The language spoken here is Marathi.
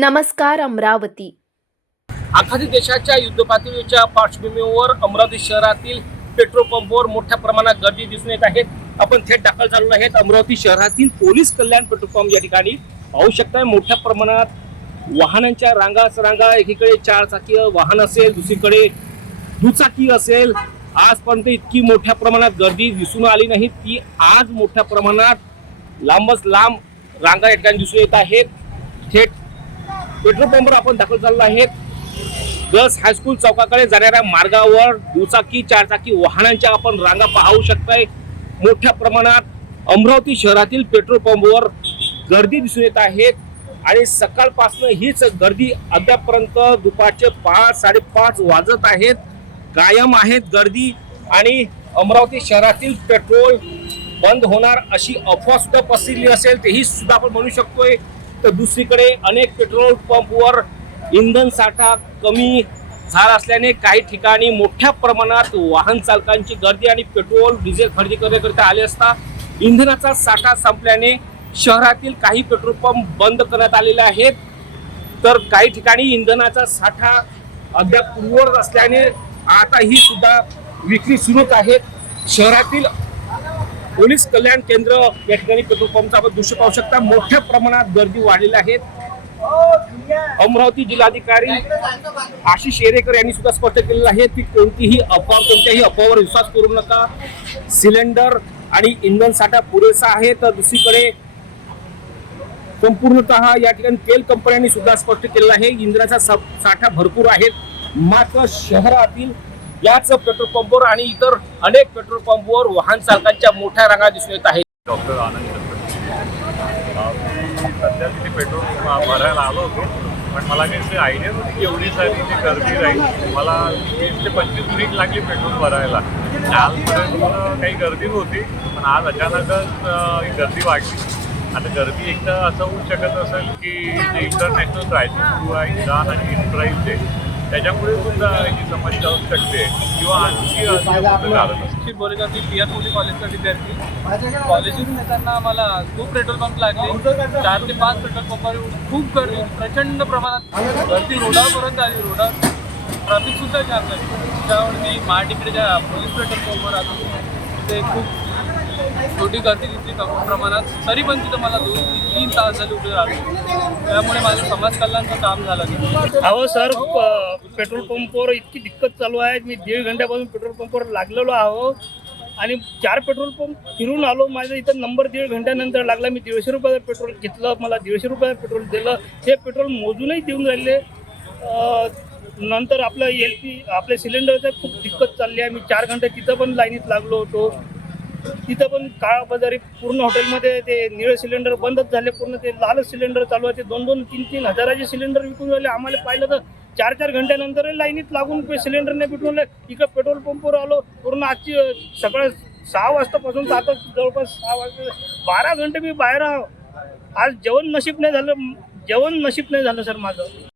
नमस्कार अमरावती। आखाती देशाच्या युद्धपातळीच्या पार्श्वभूमीवर अमरावती शहरातील पेट्रोल पंपवर मोठ्या प्रमाणात गर्दी दिसून येत आहे। आपण थेट दाखल झालेलो आहेत अमरावती शहरातील पोलीस कल्याण पेट्रोल पंप या ठिकाणी पाहू शकता मोठ्या प्रमाणात वाहनांच्या रांगा एकीकडे चारचाकी वाहन असेल, दुसरीकडे दुचाकी असेल। आजपर्यंत इतकी मोठ्या प्रमाणात गर्दी दिसून आली नाही, ती आज मोठ्या प्रमाणात लांबच लांब रांगा या ठिकाणी दिसून येत आहेत। थेट पेट्रोल पंपवर आपण दाखल झालेलो आहेत। गर्ल्स हायस्कूल चौकाकडे जाणाऱ्या मार्गावर दुचाकी चारचाकी वाहनांच्या आपण रांगा पाहू शकताय। मोठ्या प्रमाणात अमरावती शहरातील पेट्रोल पंपवर गर्दी दिसून येत आहे आणि सकाळपासून हीच गर्दी अद्यापर्यंत दुपारचे 5-5:30 वाजत आहेत, कायम आहेत गर्दी। आणि अमरावती शहरातील पेट्रोल बंद होणार अशी अफवा सुद्धा पसरली असेल, तेही सुद्धा आपण म्हणू शकतोय। तर दुसरीकडे अनेक पेट्रोल पंपवर इंधन साठा कमी झाला असल्याने काही ठिकाणी मोठ्या प्रमाणात वाहन चालकांची गर्दी आणि पेट्रोल डिझेल खरेदी करण्याकरिता आले असता इंधनाचा साठा संपल्याने शहरातील काही पेट्रोल पंप बंद करण्यात आलेले आहेत। तर काही ठिकाणी इंधनाचा साठा अद्याप पूर्ववत असल्याने आता ही सुद्धा विक्री सुरू आहे। शहरातील पोलीस कल्याण केंद्र या ठिकाणी पेट्रोल पंपचा आपण दृश्य पाहू शकता, मोठ्या प्रमाणात गर्दी वाढलेली आहे। अमरावती जिल्हाधिकारी आशिष येरेकर यांनी सुद्धा स्पष्ट केलेलं आहे की कोणत्याही अफवावर विश्वास करू नका। सिलेंडर आणि इंधन साठा पुरेसा आहे। तर दुसरीकडे संपूर्णतः या ठिकाणी तेल कंपन्यांनी सुद्धा स्पष्ट केलेलं आहे इंधनाचा साठा भरपूर आहे। मात्र शहरातील याच पेट्रोल पंपवर आणि इतर अनेक पेट्रोल पंपवर वाहन चालकांच्या मोठ्या रांगा दिसून येत आहेत। डॉक्टर आनंद सध्या तिथे पेट्रोल भरायला आलो होतो, पण मला काही आयडिया नव्हती की एवढी सारी ती गर्दी राहील। मला 20 ते 25 मिनिट लागली पेट्रोल भरायला। कालपर्यंत काही गर्दी नव्हती, पण आज अचानकच ही गर्दी वाढली। आता गर्दी एकदा असं होऊ शकत असेल की जे इंटरनॅशनल प्रायसेस सुरू आहे इराण आणि इस्राईलचे, त्याच्यामुळे सुद्धा ही समस्या होऊ शकते किंवा आणखी कारण बोलेगा मी पीआर मोदी कॉलेजचा विद्यार्थी। कॉलेजून येताना मला खूप पेट्रोल पंप लागले, 4 ते 5 पेट्रोल पंपावर खूप गर्दी, प्रचंड प्रमाणात गर्दी रोडापर्यंत आली। रोडावर ट्रॅफिक सुद्धा जाम झाली। त्यामुळे मी महाटिकडेच्या पोलीस पेट्रोल पंपवर आलो, तिथे खूप छोटी गर्दी दिसली कमी प्रमाणात, तरी पण तिथं मला 2-3 तास झाले उभे राहतो। त्यामुळे माझं समाज कल्याणचं काम झालं नाही। अहो सर, पेट्रोल पंपवर इतकी दिक्कत चालू आहे। मी 1.5 घंट्यापासून पेट्रोल पंपवर लागलेलो आहो आणि 4 पेट्रोल पंप फिरून आलो। माझा इथं नंबर 1.5 घंट्यानंतर लागला। मी 150 रुपयाचं पेट्रोल घेतलं, मला 150 रुपयाचं पेट्रोल दिलं। हे पेट्रोल मोजूनही देऊन राहिले। नंतर आपलं LP आपल्या सिलेंडरचं खूप दिक्कत चालली आहे। मी 4 घंटे तिथं पण लाईनीत लागलो होतो। तिथं पण काळाबाजारी पूर्ण हॉटेलमध्ये ते निळे सिलेंडर बंदच झाले, पूर्ण ते लालच सिलेंडर चालू आहे। ते 2-3 हजाराचे सिलेंडर विकून राहिले। आम्हाला पाहिलं तर 4 घंट्यानंतर लाईनीत लागून सिलेंडर नाही भेटून इकडं पेट्रोल पंपवर आलो। पूर्ण आजची सकाळ 6 वाजतापासून तर आता जवळपास 6 वाजता 12 घंटे मी बाहेर आहो। आज जेवण नशीब नाही झालं सर माझं।